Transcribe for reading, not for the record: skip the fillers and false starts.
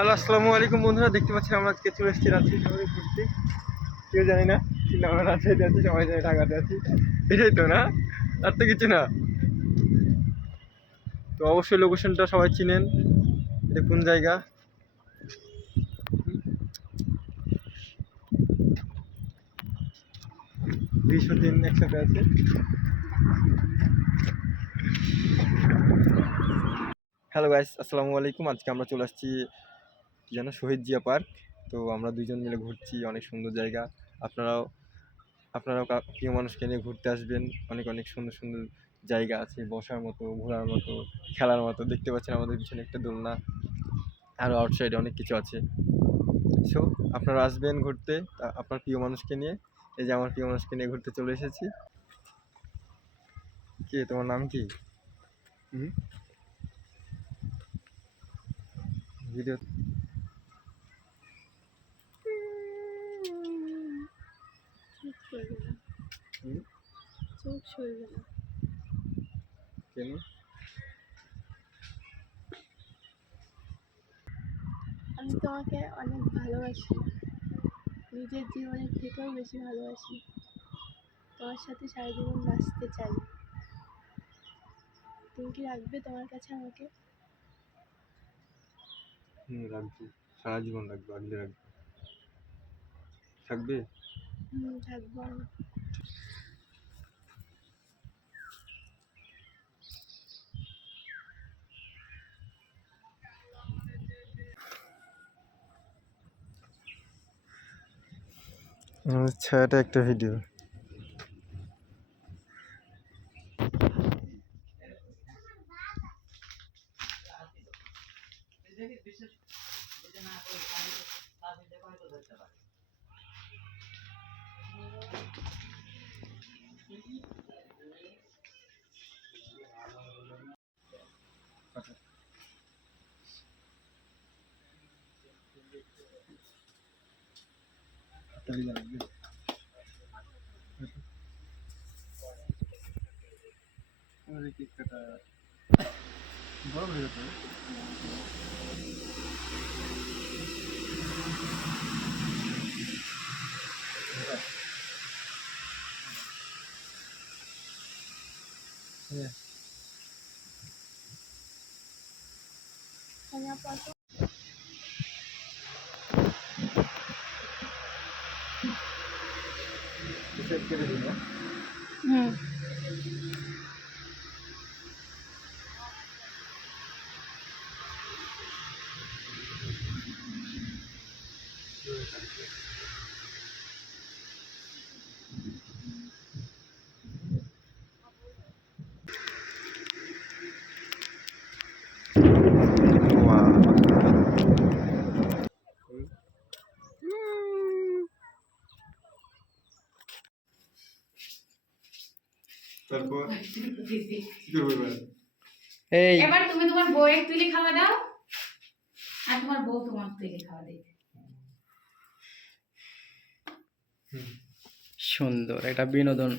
Hello, আসসালামু আলাইকুম বন্ধুরা। দেখতে পাচ্ছেন আমরা আজকে চলে এসেছি রাজশাহী শহরে ঘুরতে। কেউ জানি না কিন্তু আমরা রাজশাহীতে আছি, সবাই জানি ঢাকাতে আছি। এটাই তো না, আর তো কিছু না। তো অবশ্যই লোকেশনটা সবাই চিনেন। এটা কোন জায়গা? 203 একসাথে আছে। হ্যালো গাইস, আসসালামু আলাইকুম। আজকে আমরা চলে আসছি কি জানো, শহীদ জিয়া পার্ক। তো আমরা দুইজন মিলে ঘুরছি, অনেক সুন্দর জায়গা। আপনারাও আপনারাও প্রিয় মানুষকে নিয়ে ঘুরতে আসবেন। অনেক অনেক সুন্দর সুন্দর জায়গা আছে, বসার মতো, ঘোরার মতো, খেলার মতো। দেখতে পাচ্ছেন আমাদের পিছনে একটা দোলনা, আরও আউটসাইডে অনেক কিছু আছে। সো আপনারা আসবেন ঘুরতে আপনার প্রিয় মানুষকে নিয়ে। এই যে আমার প্রিয় মানুষকে নিয়ে ঘুরতে চলে এসেছি। কি তোমার নাম কি? ভিডিও চোখ সরবে না। কেন? আমি তোমাকে অনেক ভালোবাসি, নিজের জীবনের থেকেও বেশি ভালোবাসি। তোমার সাথে সারা জীবন বাঁচতে চাই। তুমি কি রাখবে তোমার কাছে আমাকে? রাখবো, সারা জীবন রাখবো, আগলে রাখবো। থাকবে? থাকবো আমি। আচ্ছা, এটা একটা ভিডিও। বড় হয়ে গেছে। হুম। তারপর কি করবো? এই এবার তুমি তোমার বউয়ের তুলে খাওয়া দাও, আর তোমার বউ তোমার তুলে খাওয়া দেবে। সুন্দর একটা বিনোদন